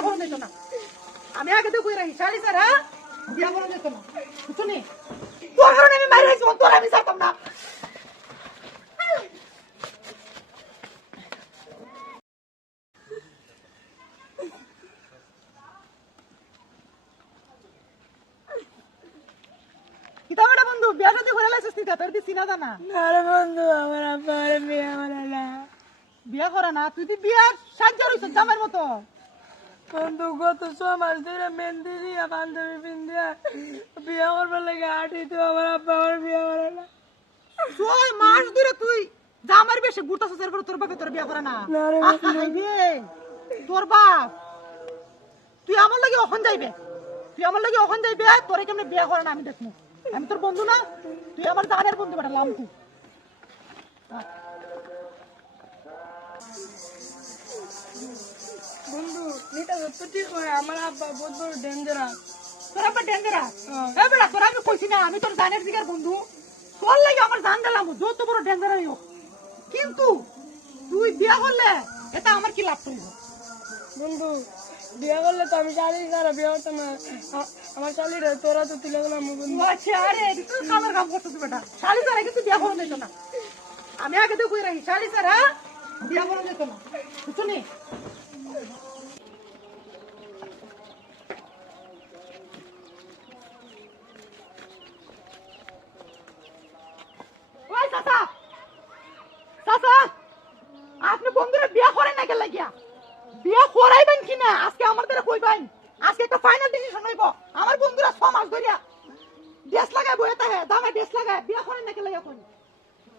বিয়া করুন দিত না। আমি আগে তো কই রাখি শালি স্যার হ্যাঁ? বিয়া করুন দিত না। শুনি তোর কারণে আমি মারি হয়েছি তোর আমি ছাড়তাম না। বন্ধু বিয়া করে নি করে তুই বিয়ার সাহায্য রইছ জামার মতো? বন্ধু গত ছ মাস ধরে মেহেন্দি দিয়া বান্ধবী বিয়ে করবার লাগে আটি তো আমার আব্বা আমার বিয়ে করে না। ছয় মাস ধরে তুই জামার বেশি এরপর তোর বাপে তোর বিয়া করে না। তোর বাপ। তুই আমার লাগে অখন যাইবে। তুই আমার লাগে অখন যাইবে তোরে কেমনে বিয়া করে না আমি দেখব আমি তোর বন্ধু না তুই আমার জানের বন্ধু বেটা লামকু। বন্ধু এটা তো ঠিক হয় আমার আব্বা বহুত বড় ডেঞ্জারাস তোর আবার ডেঞ্জারাস। এ বেটা তোর আমি কইছি না আমি তোর জানের দিকের বন্ধু। তোর লাগে আমার জান দিলাম যত বড় ডেঞ্জারাস হোক। কিন্তু তুই বিয়া করলে এটা আমার কি লাভ হইব বন্ধু বিয়ে করলে তো আমি শালি বিয়ে না আমার শালিরা তোরা তো তুলে গেলাম বন্ধু। আচ্ছা আরে তুই কামের কাম করছিস বেটা শালি স্যার কিন্তু বিয়া না। আমি আগে তো কই রাখি শালি স্যার হ্যাঁ? বিয়া করুন দিত না। শুনি না গেলে গিয়া বিয়া করাইবেন কিনা আজকে আমার দ্বারা কইবেন। আজকে একটা ফাইনাল ডিসিশন হইব। আমার বন্ধুরা ছ মাস ধরিয়া ড্রেস লাগায় বয়ে থাকে দামে ড্রেস লাগায় বিয়া করেন না গেলে এখন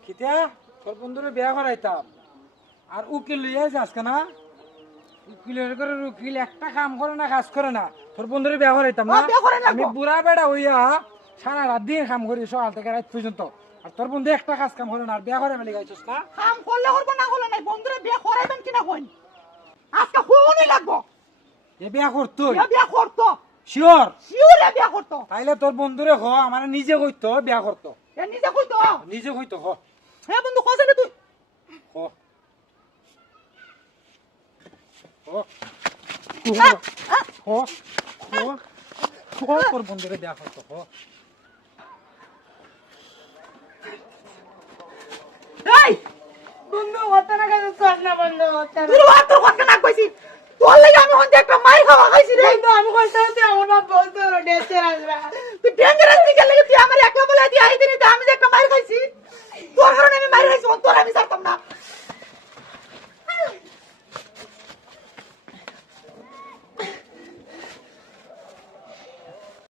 কিতা তোর বন্ধুরে বিয়া করাইতাম। আর উকিল লইয়া যাস না উকিলের করে উকিল একটা কাম করে না কাজ করে না। তোর বন্ধুরে বিয়া করাইতাম না। আমি বুড়া বেড়া হইয়া সারা রাত দিন কাম করি সকাল থেকে রাত পর্যন্ত। আর তোর বন্ধু একটা কাজ কাম করে না আর বিয়া করে মেলে গাইছিস না? কাম করলে করব না করলে নাই। বন্ধুরা বিয়া করাইবেন কইন আজকে হুনই লাগবো। এ বিয়া করতো বিয়া বিয়া করতো শিওর? শিউরে বিয়া করতো তাইলে তোর বন্ধুরে হ আমার নিজে কইতো বিয়া করতো এ নিজে কইতো? নিজে কইতো হ। হ্যাঁ বন্ধু কসে তুই? হ। হ। আহ, আহ, হ। হ। হ। তোর বন্ধুরে বিয়া করতো হ। বন্ধু না না বন্ধু তোর অত কথা না কইছি তোর লাগি আমি হন একটা মাই খাওয়া খাইছি রে। বন্ধু আমি কইতে হতে আমার বাপ বলতো ডেঞ্জার আসবে তুই ডেঞ্জারাস দিকে লাগি তুই আমার একলা বলে দি আই দিনি আমি যে একটা মাই খাইছি। তোর কারণে আমি মাই খাইছি তোর আমি ছাড়তাম না।